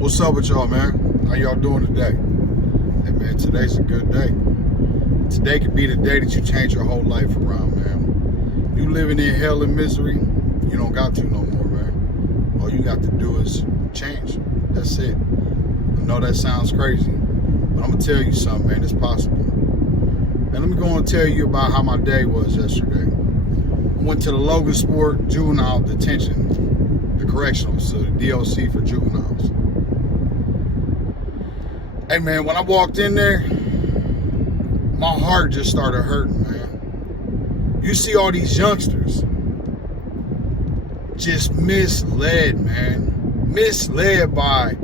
What's up with y'all, man? How y'all doing today? Hey, man, today's a good day. Today could be the day that you change your whole life around, man. You living in hell and misery, you don't got to no more, man. All you got to do is change. That's it. I know that sounds crazy, but I'm going to tell you something, man. It's possible. And let me go and tell you about how my day was yesterday. I went to the Logan Sport Juvenile Detention, the correctional facility, DLC for juveniles. Hey, man, when I walked in there, my heart just started hurting, man. You see all these youngsters just misled, man. Misled by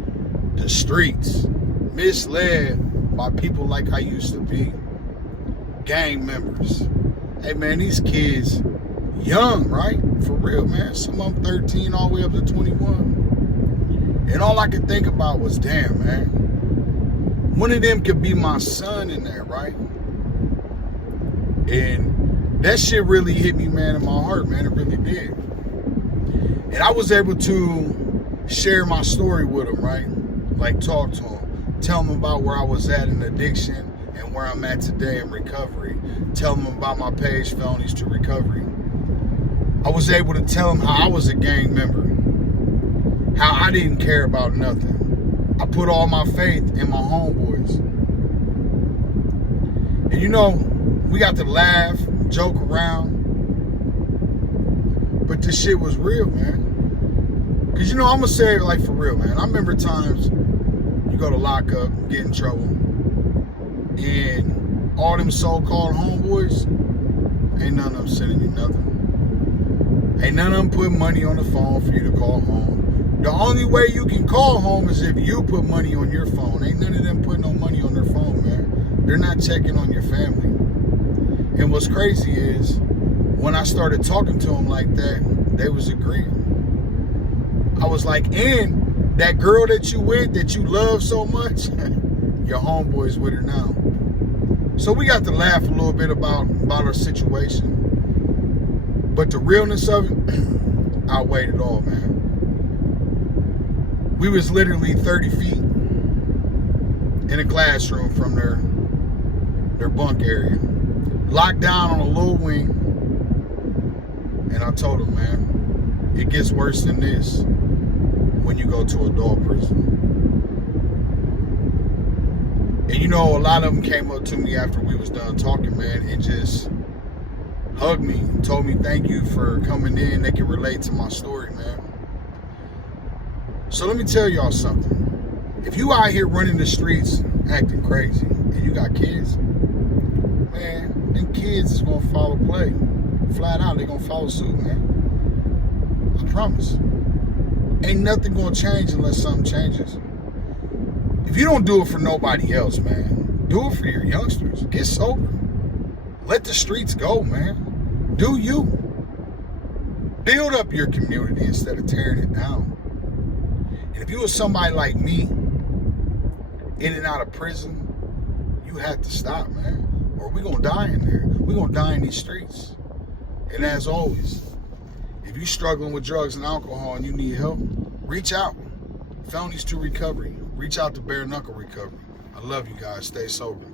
the streets. Misled by people like I used to be. Gang members. Hey, man, these kids, young, right? For real, man. Some of them 13 all the way up to 21. And all I could think about was, damn, man. One of them could be my son in there, right? And that shit really hit me, man, in my heart, man. It really did. And I was able to share my story with him, right? Like, talk to him. Tell him about where I was at in addiction and where I'm at today in recovery. Tell him about my page, Felonies to Recovery. I was able to tell him how I was a gang member. How I didn't care about nothing. I put all my faith in my homeboys. And you know, we got to laugh, joke around. But this shit was real, man. Because, you know, I'm going to say it like for real, man. I remember times you go to lock up, get in trouble, and all them so-called homeboys, ain't none of them sending you nothing. Ain't none of them putting money on the phone for you to call home. The only way you can call home is if you put money on your phone. Ain't none of them putting no money on their phone, man. They're not checking on your family. And what's crazy is, when I started talking to them like that, they was agreeing. I was like, and that girl that you with, that you love so much, your homeboy's with her now. So we got to laugh a little bit about our situation. But the realness of it outweighed it all, man. We was literally 30 feet in a classroom from their bunk area. Locked down on a little wing. And I told them, man, it gets worse than this when you go to adult prison. And you know, a lot of them came up to me after we was done talking, man, and just hugged me, told me thank you for coming in. They can relate to my story, man. So let me tell y'all something. If you out here running the streets acting crazy and you got kids, man, them kids is gonna follow play. Flat out, they gonna follow suit, man. I promise. Ain't nothing gonna change unless something changes. If you don't do it for nobody else, man, do it for your youngsters. Get sober. Let the streets go, man. Do you. Build up your community instead of tearing it down. And if you were somebody like me, in and out of prison, you have to stop, man. Or we're going to die in there. We're going to die in these streets. And as always, if you're struggling with drugs and alcohol and you need help, reach out. Felonies to Recovery. Reach out to Bare Knuckle Recovery. I love you guys. Stay sober.